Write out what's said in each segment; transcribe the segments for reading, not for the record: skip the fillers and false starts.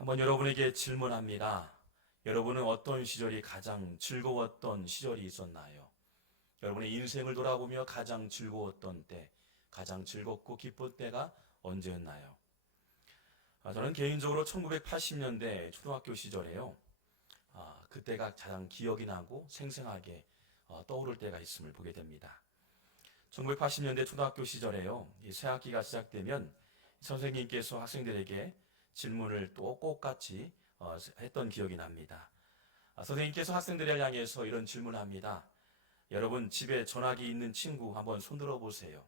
한번 여러분에게 질문합니다. 여러분은 어떤 시절이 가장 즐거웠던 시절이 있었나요? 여러분의 인생을 돌아보며 가장 즐거웠던 때, 가장 즐겁고 기쁜 때가 언제였나요? 저는 개인적으로 1980년대 초등학교 시절에요. 그때가 가장 기억이 나고 생생하게 떠오를 때가 있음을 보게 됩니다. 1980년대 초등학교 시절에요. 이 새학기가 시작되면 선생님께서 학생들에게 질문을 또 똑같이 했던 기억이 납니다. 선생님께서 학생들을 향해서 이런 질문을 합니다. 여러분 집에 전화기 있는 친구 한번 손들어 보세요.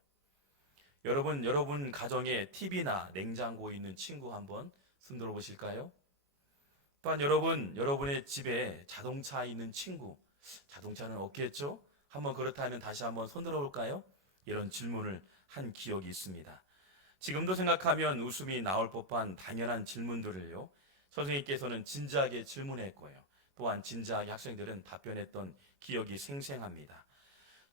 여러분 가정에 TV나 냉장고 있는 친구 한번 손들어 보실까요? 또한 여러분의 집에 자동차 있는 친구, 자동차는 없겠죠? 한번 그렇다면 다시 한번 손들어 볼까요? 이런 질문을 한 기억이 있습니다. 지금도 생각하면 웃음이 나올 법한 당연한 질문들을요, 선생님께서는 진지하게 질문했고요. 또한 진지하게 학생들은 답변했던 기억이 생생합니다.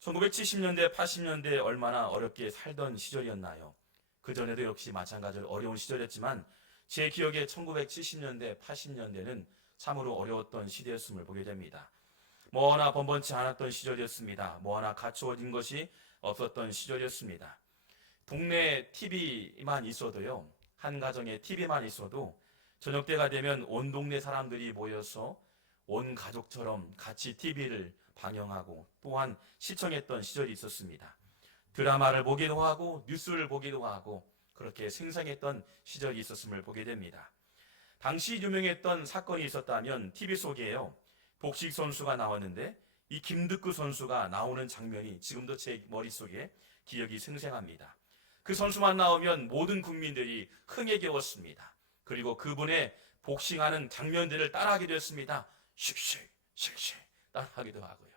1970년대, 80년대 얼마나 어렵게 살던 시절이었나요? 그전에도 역시 마찬가지로 어려운 시절이었지만 제 기억에 1970년대, 80년대는 참으로 어려웠던 시대였음을 보게 됩니다. 뭐 하나 번번치 않았던 시절이었습니다. 뭐 하나 갖추어진 것이 없었던 시절이었습니다. 동네 TV만 있어도요, 한 가정에 TV만 있어도 저녁 때가 되면 온 동네 사람들이 모여서 온 가족처럼 같이 TV를 방영하고 또한 시청했던 시절이 있었습니다. 드라마를 보기도 하고 뉴스를 보기도 하고 그렇게 생생했던 시절이 있었음을 보게 됩니다. 당시 유명했던 사건이 있었다면 TV 속에요, 복식 선수가 나왔는데 이 김득구 선수가 나오는 장면이 지금도 제 머릿속에 기억이 생생합니다. 그 선수만 나오면 모든 국민들이 흥에 겨웠습니다. 그리고 그분의 복싱하는 장면들을 따라하기도 했습니다. 씩씩 씩씩 따라하기도 하고요.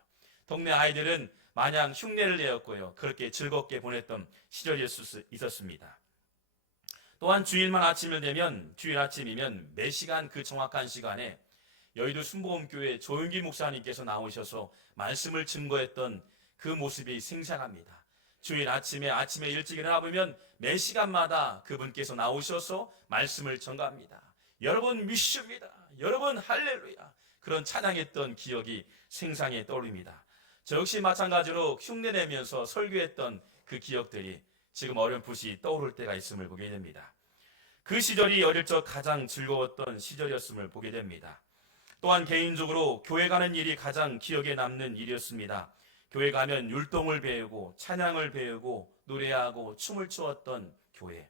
동네 아이들은 마냥 흉내를 내었고요. 그렇게 즐겁게 보냈던 시절이 있었습니다. 또한 주일 아침이면 매 시간 그 정확한 시간에 여의도 순복음교회 조윤기 목사님께서 나오셔서 말씀을 증거했던 그 모습이 생생합니다. 주일 아침에 일찍 일어나 보면 매 시간마다 그분께서 나오셔서 말씀을 전가합니다. 여러분 믿습니다. 여러분 할렐루야. 그런 찬양했던 기억이 생생히 떠오릅니다. 저 역시 마찬가지로 흉내내면서 설교했던 그 기억들이 지금 어렴풋이 떠오를 때가 있음을 보게 됩니다. 그 시절이 어릴 적 가장 즐거웠던 시절이었음을 보게 됩니다. 또한 개인적으로 교회 가는 일이 가장 기억에 남는 일이었습니다. 교회 가면 율동을 배우고 찬양을 배우고 노래하고 춤을 추었던 교회.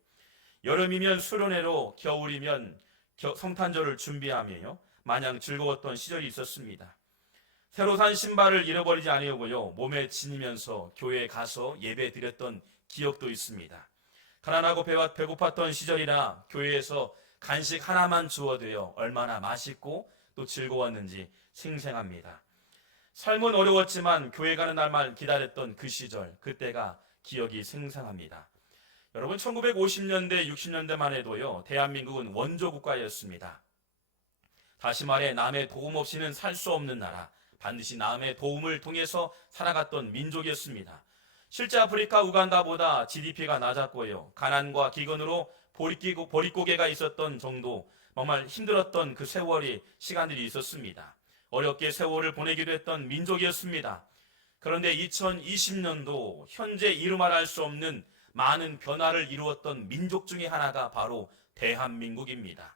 여름이면 수련회로, 겨울이면 성탄절을 준비하며 마냥 즐거웠던 시절이 있었습니다. 새로 산 신발을 잃어버리지 아니하고요, 몸에 지니면서 교회에 가서 예배 드렸던 기억도 있습니다. 가난하고 배고팠던 시절이라 교회에서 간식 하나만 주어도요, 얼마나 맛있고 또 즐거웠는지 생생합니다. 삶은 어려웠지만 교회 가는 날만 기다렸던 그 시절, 그때가 기억이 생생합니다. 여러분 1950년대, 60년대만 해도요, 대한민국은 원조 국가였습니다. 다시 말해 남의 도움 없이는 살 수 없는 나라, 반드시 남의 도움을 통해서 살아갔던 민족이었습니다. 실제 아프리카 우간다보다 GDP가 낮았고요, 가난과 기근으로 보릿고개가 있었던 정도, 정말 힘들었던 그 시간들이 있었습니다. 어렵게 세월을 보내기도 했던 민족이었습니다. 그런데 2020년도 현재 이루말할 수 없는 많은 변화를 이루었던 민족 중에 하나가 바로 대한민국입니다.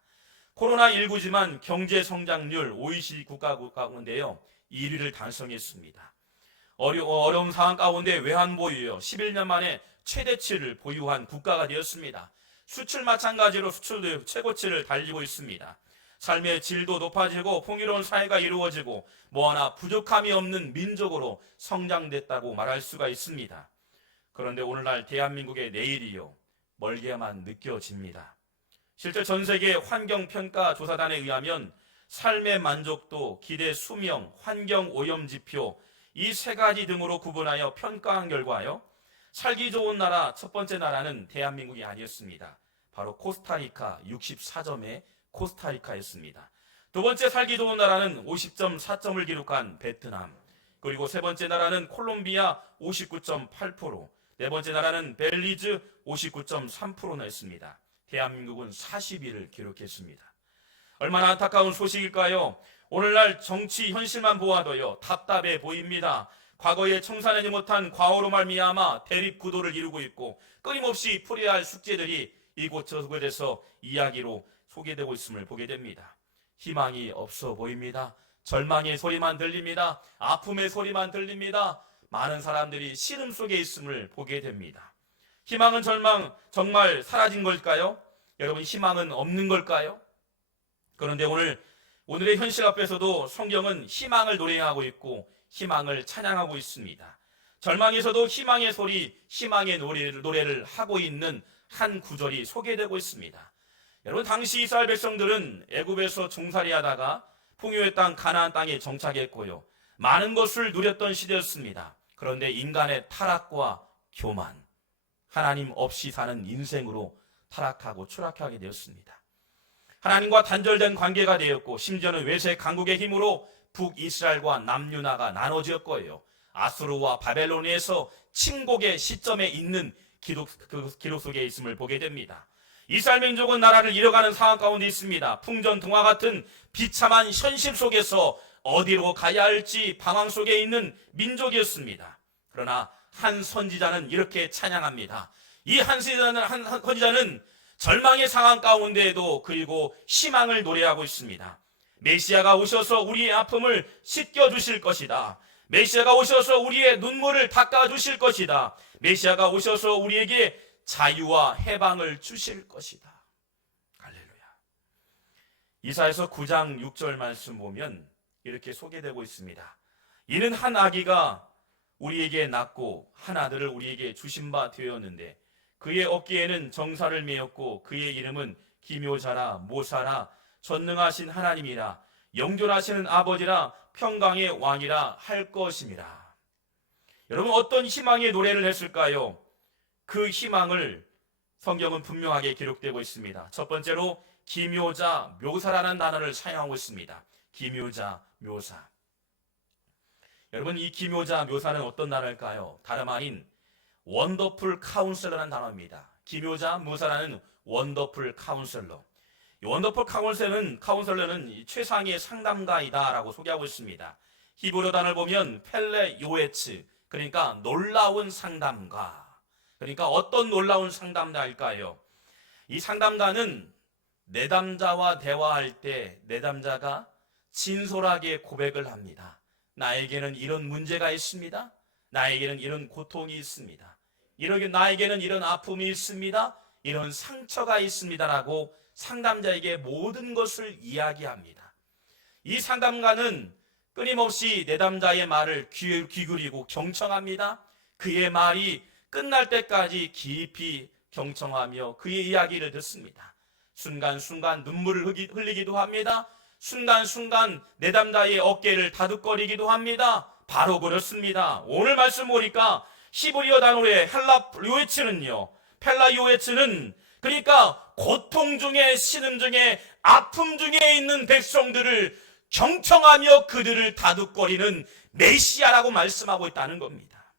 코로나19지만 경제 성장률 OECD 국가 가운데요, 1위를 달성했습니다. 어려운 상황 가운데 외환보유요, 11년 만에 최대치를 보유한 국가가 되었습니다. 수출 마찬가지로 수출도 최고치를 달리고 있습니다. 삶의 질도 높아지고 풍요로운 사회가 이루어지고 뭐 하나 부족함이 없는 민족으로 성장됐다고 말할 수가 있습니다. 그런데 오늘날 대한민국의 내일이요, 멀게만 느껴집니다. 실제 전 세계 환경평가조사단에 의하면 삶의 만족도, 기대 수명, 환경 오염 지표, 이 세 가지 등으로 구분하여 평가한 결과요, 살기 좋은 나라 첫 번째 나라는 대한민국이 아니었습니다. 바로 코스타리카 64점의 코스타리카였습니다. 두 번째 살기 좋은 나라는 50.4점을 기록한 베트남, 그리고 세 번째 나라는 콜롬비아 59.8%, 네 번째 나라는 벨리즈 59.3%나 였습니다. 대한민국은 40위를 기록했습니다. 얼마나 안타까운 소식일까요? 오늘날 정치 현실만 보아도요, 답답해 보입니다. 과거에 청산하지 못한 과오로 말미암아 대립 구도를 이루고 있고 끊임없이 풀어야 할 숙제들이 이곳저곳에서 이야기로 소개되고 있음을 보게 됩니다. 희망이 없어 보입니다. 절망의 소리만 들립니다. 아픔의 소리만 들립니다. 많은 사람들이 시름 속에 있음을 보게 됩니다. 희망은 정말 사라진 걸까요? 여러분, 희망은 없는 걸까요? 그런데 오늘의 현실 앞에서도 성경은 희망을 노래하고 있고 희망을 찬양하고 있습니다. 절망에서도 희망의 소리, 희망의 노래를 하고 있는 한 구절이 소개되고 있습니다. 여러분, 당시 이스라엘 백성들은 애굽에서 종살이하다가 풍요의 땅 가나안 땅에 정착했고요, 많은 것을 누렸던 시대였습니다. 그런데 인간의 타락과 교만, 하나님 없이 사는 인생으로 타락하고 추락하게 되었습니다. 하나님과 단절된 관계가 되었고 심지어는 외세 강국의 힘으로 북이스라엘과 남유다가 나눠졌고요, 아수르와 바벨론에서 침공의 시점에 있는 기록 속에 있음을 보게 됩니다. 이스라엘 민족은 나라를 잃어가는 상황 가운데 있습니다. 풍전등화 같은 비참한 현실 속에서 어디로 가야 할지 방황 속에 있는 민족이었습니다. 그러나 한 선지자는 이렇게 찬양합니다. 이 한 선지자는 절망의 상황 가운데에도 그리고 희망을 노래하고 있습니다. 메시아가 오셔서 우리의 아픔을 씻겨주실 것이다. 메시아가 오셔서 우리의 눈물을 닦아주실 것이다. 메시아가 오셔서 우리에게 자유와 해방을 주실 것이다. 할렐루야. 이사야서 9장 6절 말씀 보면 이렇게 소개되고 있습니다. 이는 한 아기가 우리에게 낳고 한 아들을 우리에게 주신 바 되었는데 그의 어깨에는 정사를 메었고 그의 이름은 기묘자라 모사라 전능하신 하나님이라 영존하시는 아버지라 평강의 왕이라 할 것임이라. 여러분, 어떤 희망의 노래를 했을까요? 그 희망을 성경은 분명하게 기록되고 있습니다. 첫 번째로 기묘자 묘사라는 단어를 사용하고 있습니다. 기묘자 묘사. 여러분, 이 기묘자 묘사는 어떤 단어일까요? 다름 아닌 원더풀 카운셀러라는 단어입니다. 기묘자 묘사라는 원더풀 카운셀러. 이 원더풀 카운셀러는 최상의 상담가이다라고 소개하고 있습니다. 히브리 단어를 보면 펠레 요에츠, 그러니까 놀라운 상담가. 그러니까 어떤 놀라운 상담가일까요? 이 상담가는 내담자와 대화할 때 내담자가 진솔하게 고백을 합니다. 나에게는 이런 문제가 있습니다. 나에게는 이런 고통이 있습니다. 나에게는 이런 아픔이 있습니다. 이런 상처가 있습니다라고 상담자에게 모든 것을 이야기합니다. 이 상담가는 끊임없이 내담자의 말을 귀 기울이고 경청합니다. 그의 말이 끝날 때까지 깊이 경청하며 그의 이야기를 듣습니다. 순간순간 눈물을 흘리기도 합니다. 순간순간 내담자의 어깨를 다독거리기도 합니다. 바로 그렇습니다. 오늘 말씀 보니까 히브리어 단어의 헬라 요에츠는요, 펠라 요에츠는 그러니까 고통 중에 신음 중에 아픔 중에 있는 백성들을 경청하며 그들을 다독거리는 메시아라고 말씀하고 있다는 겁니다.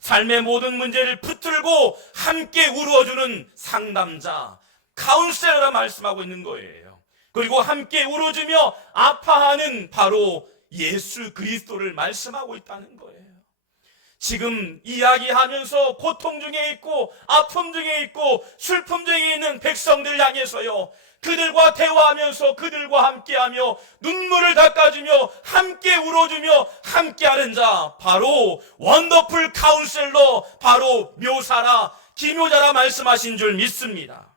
삶의 모든 문제를 붙들고 함께 울어주는 상담자, 카운셀러라 말씀하고 있는 거예요. 그리고 함께 울어주며 아파하는 바로 예수 그리스도를 말씀하고 있다는 거예요. 지금 이야기하면서 고통 중에 있고 아픔 중에 있고 슬픔 중에 있는 백성들 향해서요, 그들과 대화하면서 그들과 함께하며 눈물을 닦아주며 함께 울어주며 함께하는 자, 바로 원더풀 카운셀러, 바로 묘사라 기묘자라 말씀하신 줄 믿습니다.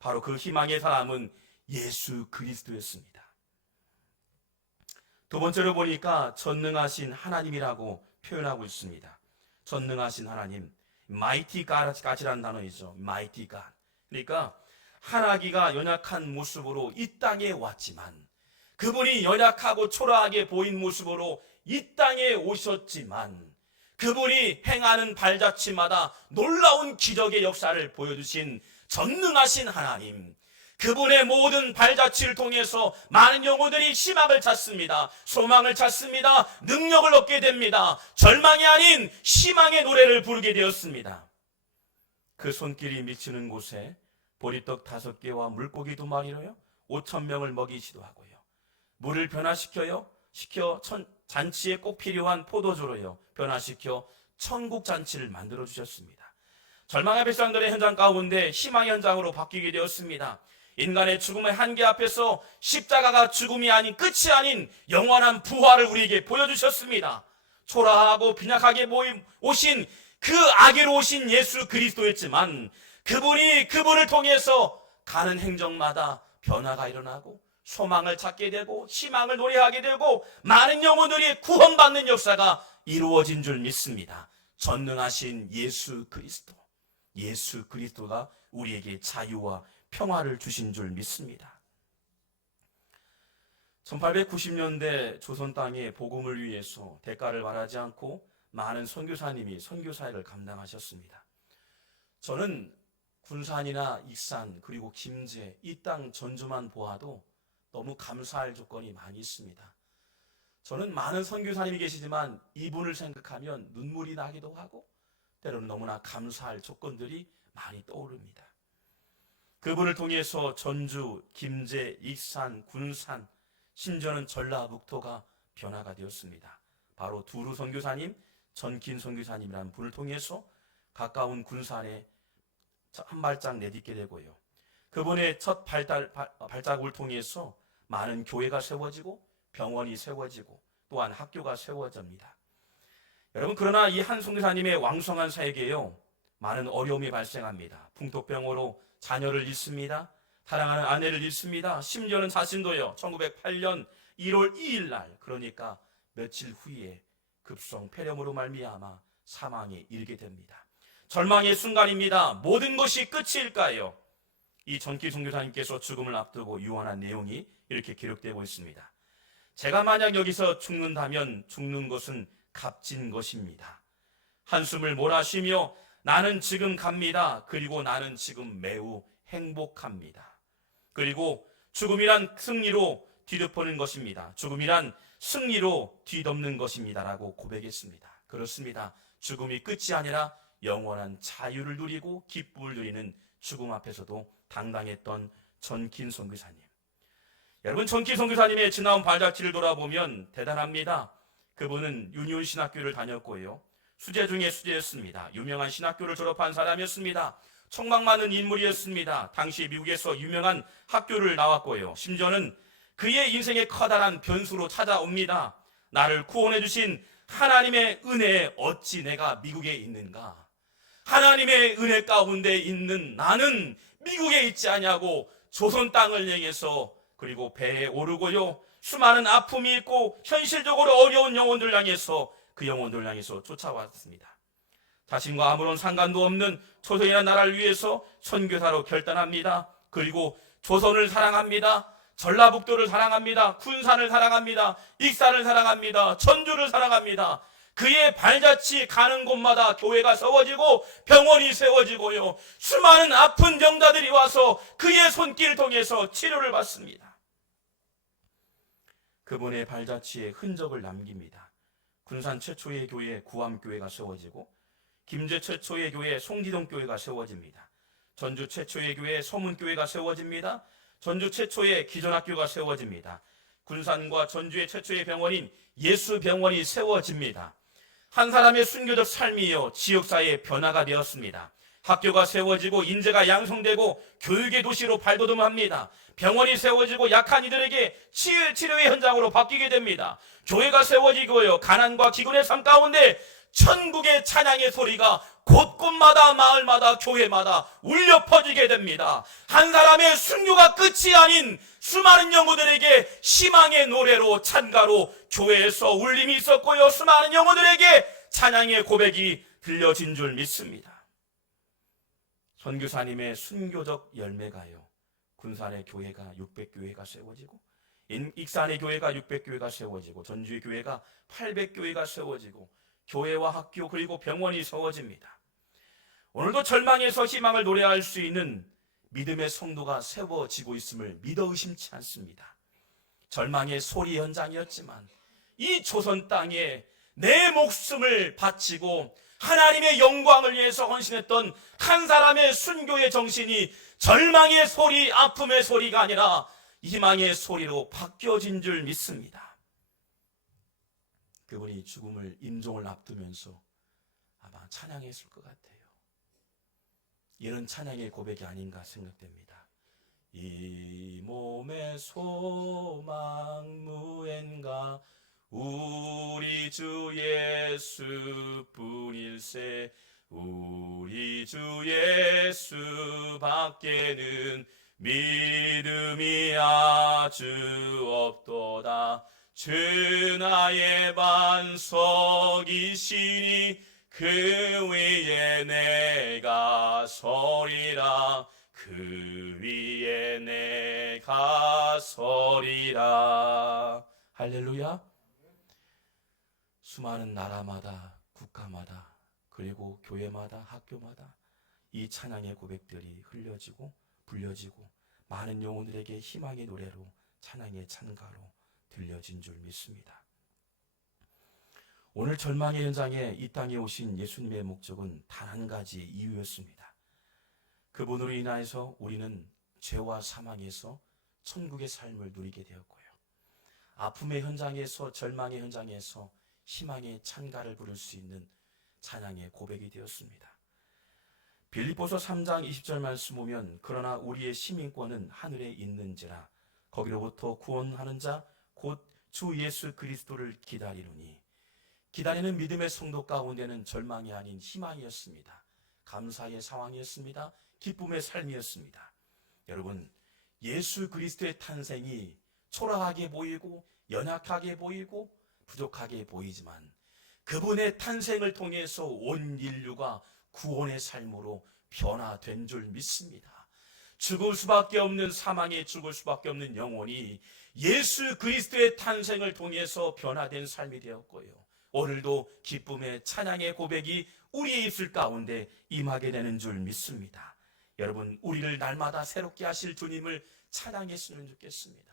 바로 그 희망의 사람은 예수 그리스도였습니다. 두 번째로 보니까 전능하신 하나님이라고 표현하고 있습니다. 전능하신 하나님, mighty God이라는 단어이죠. mighty God. 그러니까 한 아기가 연약한 모습으로 이 땅에 왔지만, 그분이 연약하고 초라하게 보인 모습으로 이 땅에 오셨지만, 그분이 행하는 발자취마다 놀라운 기적의 역사를 보여주신 전능하신 하나님, 그분의 모든 발자취를 통해서 많은 영혼들이 희망을 찾습니다. 소망을 찾습니다. 능력을 얻게 됩니다. 절망이 아닌 희망의 노래를 부르게 되었습니다. 그 손길이 미치는 곳에 보리떡 5개와 물고기 2마리로요 5,000명을 먹이시도 하고요. 물을 변화시켜 잔치에 꼭 필요한 포도주로요 변화시켜 천국 잔치를 만들어 주셨습니다. 절망의 백성들의 현장 가운데 희망의 현장으로 바뀌게 되었습니다. 인간의 죽음의 한계 앞에서 십자가가 죽음이 아닌 끝이 아닌 영원한 부활을 우리에게 보여주셨습니다. 초라하고 빈약하게 오신 그 아기로 오신 예수 그리스도였지만 그분을 통해서 가는 행정마다 변화가 일어나고 소망을 찾게 되고 희망을 노래하게 되고 많은 영혼들이 구원받는 역사가 이루어진 줄 믿습니다. 전능하신 예수 그리스도가 우리에게 자유와 평화를 주신 줄 믿습니다. 1890년대 조선 땅에 복음을 위해서 대가를 바라지 않고 많은 선교사님이 선교사역을 감당하셨습니다. 저는 군산이나 익산 그리고 김제 이 땅 전주만 보아도 너무 감사할 조건이 많이 있습니다. 저는 많은 선교사님이 계시지만 이분을 생각하면 눈물이 나기도 하고 때로는 너무나 감사할 조건들이 많이 떠오릅니다. 그분을 통해서 전주, 김제, 익산, 군산, 심지어는 전라북도가 변화가 되었습니다. 바로 두루 선교사님, 전긴 선교사님이라는 분을 통해서 가까운 군산에 한 발짝 내딛게 되고요. 그분의 첫 발자국을 통해서 많은 교회가 세워지고 병원이 세워지고 또한 학교가 세워집니다. 여러분, 그러나 이 한 선교사님의 왕성한 사역에요 많은 어려움이 발생합니다. 풍토병으로 자녀를 잃습니다. 사랑하는 아내를 잃습니다. 심지어는 자신도요 1908년 1월 2일 날, 그러니까 며칠 후에 급성 폐렴으로 말미암아 사망에 이르게 됩니다. 절망의 순간입니다. 모든 것이 끝일까요? 이 전기 선교사님께서 죽음을 앞두고 유언한 내용이 이렇게 기록되고 있습니다. 제가 만약 여기서 죽는다면 죽는 것은 값진 것입니다. 한숨을 몰아쉬며 나는 지금 갑니다. 그리고 나는 지금 매우 행복합니다. 그리고 죽음이란 승리로 뒤덮는 것입니다. 죽음이란 승리로 뒤덮는 것입니다. 라고 고백했습니다. 그렇습니다. 죽음이 끝이 아니라 영원한 자유를 누리고 기쁨을 누리는 죽음 앞에서도 당당했던 전긴 선교사님. 여러분, 전긴 선교사님의 지나온 발자취를 돌아보면 대단합니다. 그분은 유니온 신학교를 다녔고요. 수재 중에 수재였습니다. 유명한 신학교를 졸업한 사람이었습니다. 촉망 많은 인물이었습니다. 당시 미국에서 유명한 학교를 나왔고요. 심지어는 그의 인생의 커다란 변수로 찾아옵니다. 나를 구원해 주신 하나님의 은혜에 어찌 내가 미국에 있는가? 하나님의 은혜 가운데 있는 나는 미국에 있지 않냐고 조선 땅을 향해서, 그리고 배에 오르고요, 수많은 아픔이 있고 현실적으로 어려운 영혼들 향해서, 그 영혼들 향해서 쫓아왔습니다. 자신과 아무런 상관도 없는 조선이라는 나라를 위해서 선교사로 결단합니다. 그리고 조선을 사랑합니다. 전라북도를 사랑합니다. 군산을 사랑합니다. 익산을 사랑합니다. 전주를 사랑합니다. 그의 발자취 가는 곳마다 교회가 세워지고 병원이 세워지고요, 수많은 아픈 병자들이 와서 그의 손길을 통해서 치료를 받습니다. 그분의 발자취에 흔적을 남깁니다. 군산 최초의 교회 구암교회가 세워지고, 김제 최초의 교회 송지동교회가 세워집니다. 전주 최초의 교회 서문교회가 세워집니다. 전주 최초의 기존학교가 세워집니다. 군산과 전주의 최초의 병원인 예수병원이 세워집니다. 한 사람의 순교적 삶이요 지역사회의 변화가 되었습니다. 학교가 세워지고 인재가 양성되고 교육의 도시로 발돋움합니다. 병원이 세워지고 약한 이들에게 치료의 현장으로 바뀌게 됩니다. 교회가 세워지고요, 가난과 기근의 삶 가운데 천국의 찬양의 소리가 곳곳마다 마을마다 교회마다 울려 퍼지게 됩니다. 한 사람의 순교가 끝이 아닌 수많은 영혼들에게 희망의 노래로, 찬가로 교회에서 울림이 있었고요, 수많은 영혼들에게 찬양의 고백이 들려진 줄 믿습니다. 선교사님의 순교적 열매가요, 군산의 교회가 600교회가 세워지고, 익산의 교회가 600교회가 세워지고, 전주의 교회가 800교회가 세워지고, 교회와 학교 그리고 병원이 세워집니다. 오늘도 절망에서 희망을 노래할 수 있는 믿음의 성도가 세워지고 있음을 믿어 의심치 않습니다. 절망의 소리 현장이었지만 이 조선 땅에 내 목숨을 바치고 하나님의 영광을 위해서 헌신했던 한 사람의 순교의 정신이 절망의 소리, 아픔의 소리가 아니라 희망의 소리로 바뀌어진 줄 믿습니다. 그분이 죽음을 임종을 앞두면서 아마 찬양했을 것 같아요. 이런 찬양의 고백이 아닌가 생각됩니다. 이 몸의 소망 무엔가 우리 주 예수뿐일세 우리 주 예수 밖에는 믿음이 아주 없도다. 주 나의 반석이시니 그 위에 내가 서리라. 그 위에 내가 서리라. 할렐루야. 수많은 나라마다 국가마다 그리고 교회마다 학교마다 이 찬양의 고백들이 흘려지고 불려지고 많은 영혼들에게 희망의 노래로 찬양의 찬가로 들려진 줄 믿습니다. 오늘 절망의 현장에 이 땅에 오신 예수님의 목적은 단 한 가지 이유였습니다. 그분으로 인하여서 우리는 죄와 사망에서 천국의 삶을 누리게 되었고요. 아픔의 현장에서 절망의 현장에서 희망의 찬가를 부를 수 있는 찬양의 고백이 되었습니다. 빌립보서 3장 20절 말씀 보면 그러나 우리의 시민권은 하늘에 있는지라 거기로부터 구원하는 자 곧 주 예수 그리스도를 기다리노니. 기다리는 믿음의 성도 가운데는 절망이 아닌 희망이었습니다. 감사의 상황이었습니다. 기쁨의 삶이었습니다. 여러분, 예수 그리스도의 탄생이 초라하게 보이고 연약하게 보이고 부족하게 보이지만 그분의 탄생을 통해서 온 인류가 구원의 삶으로 변화된 줄 믿습니다. 죽을 수밖에 없는 사망에 죽을 수밖에 없는 영혼이 예수 그리스도의 탄생을 통해서 변화된 삶이 되었고요. 오늘도 기쁨의 찬양의 고백이 우리의 입술 가운데 임하게 되는 줄 믿습니다. 여러분, 우리를 날마다 새롭게 하실 주님을 찬양했으면 좋겠습니다.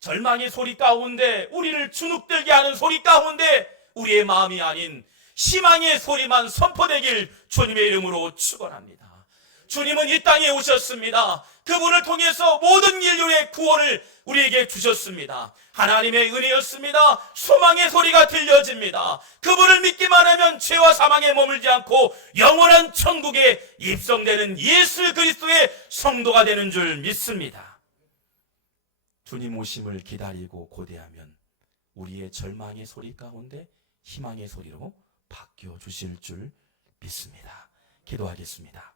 절망의 소리 가운데, 우리를 주눅들게 하는 소리 가운데 우리의 마음이 아닌 희망의 소리만 선포되길 주님의 이름으로 축원합니다. 주님은 이 땅에 오셨습니다. 그분을 통해서 모든 인류의 구원을 우리에게 주셨습니다. 하나님의 은혜였습니다. 소망의 소리가 들려집니다. 그분을 믿기만 하면 죄와 사망에 머물지 않고 영원한 천국에 입성되는 예수 그리스도의 성도가 되는 줄 믿습니다. 주님 오심을 기다리고 고대하면 우리의 절망의 소리 가운데 희망의 소리로 바뀌어 주실 줄 믿습니다. 기도하겠습니다.